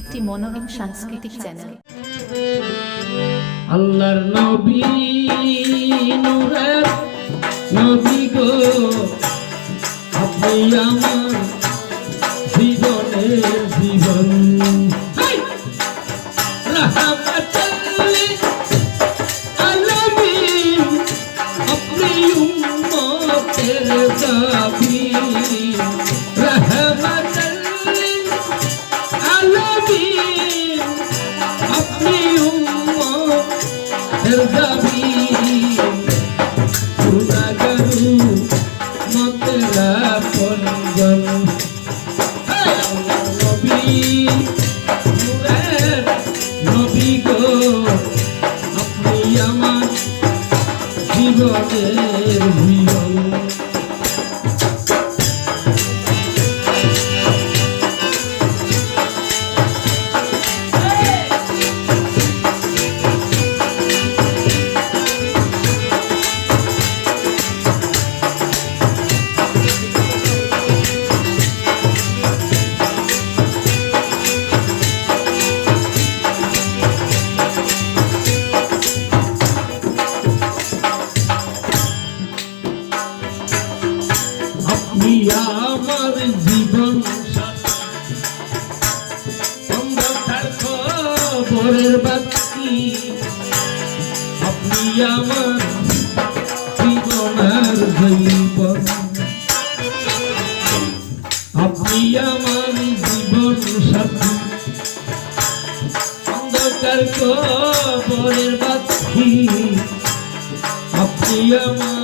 একটি মনোরম সাংস্কৃতিক চ্যানেল। আল্লাহর নবী নূরের নবী গো আপনি আমার জীবনের জীবন! আপনি আমার জীবন অন্ধকার খবরের বাকি। আপনি আমার জীবনের জীবন আপনি আমার জীবন সাথী। অন্ধকার খবরের বাকি। আপনি আমার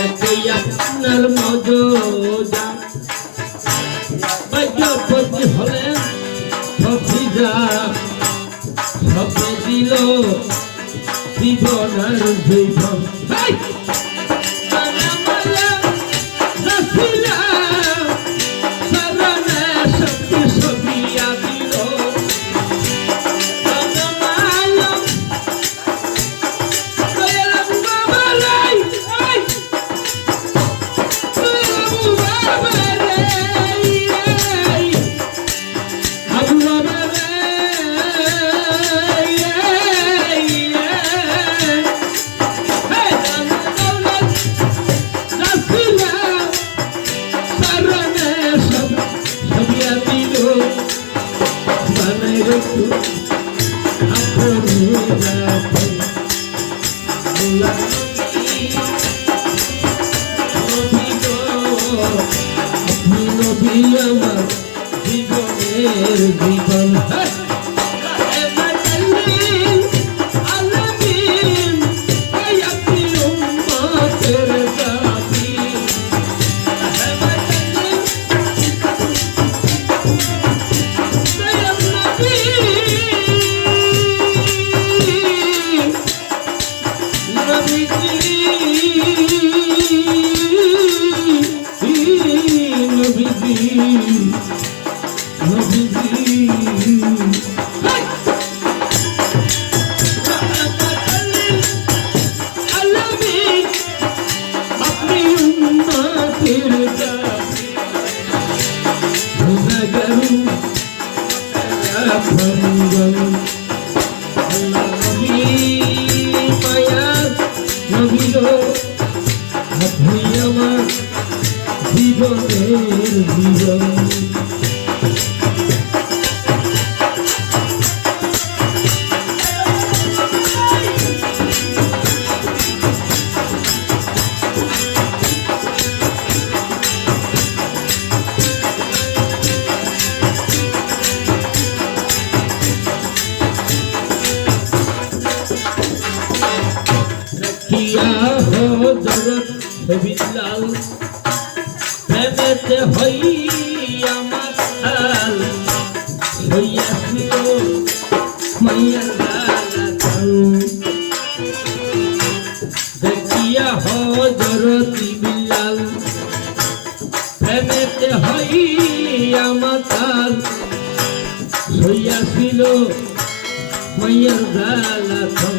দেখে আপনার মজা ভাগ্যপতি হলেন ভক্তিরা সবে দিল জীবনের জীবন হো জগৎ বিলাল প্রেমেতে হই আমার হাল হইয়াছিল মাইয়া গালাতাল দেখিয়া হো জরতি বিলাল প্রেমেতে হই আমার হাল হইয়াছিল মাইয়া গালাতাল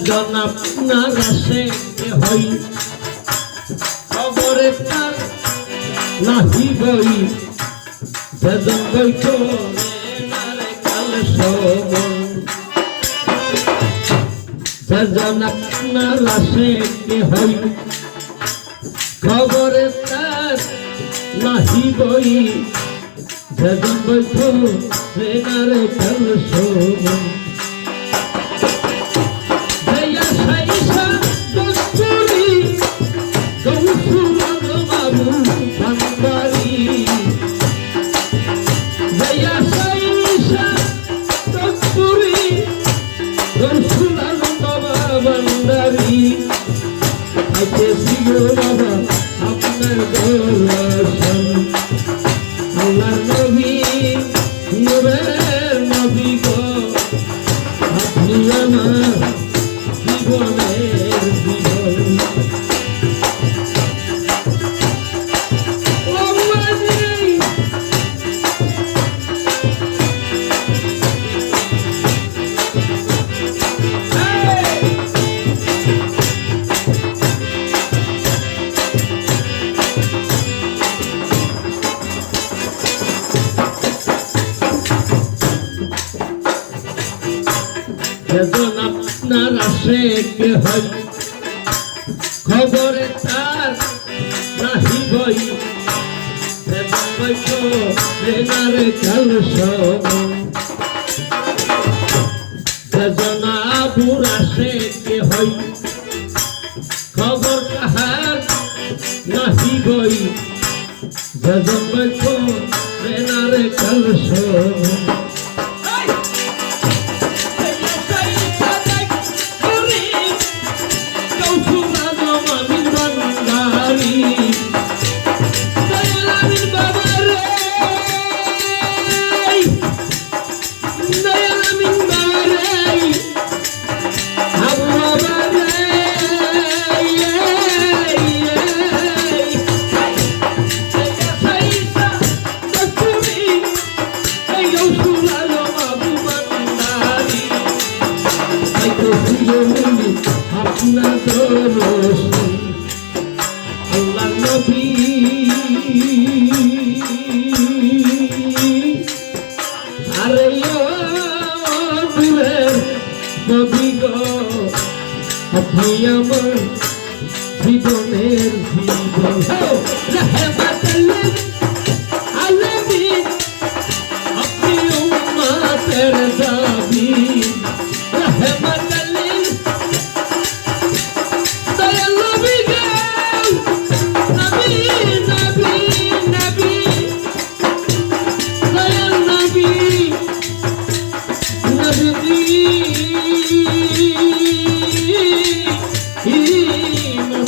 যেজন আপনার আসে হই। খবরে তার নাহি বই। যেজন বৈঠ কাল সমন যেজন আপনার আসে হই। খবরে তার নাহি বই। যেজন বৈঠ রেনারে কাল সমন জীবনের জীবন আপনার আসে হয়। খবরে তার নাহি বই। যেজন কাল সমন। যেজন আবুর কে হয়। খবর কাহার নাহি বই। যেজন বৈঠ রেনারে কাল সমন। Oh,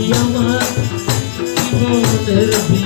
আপনি আমার জীবনের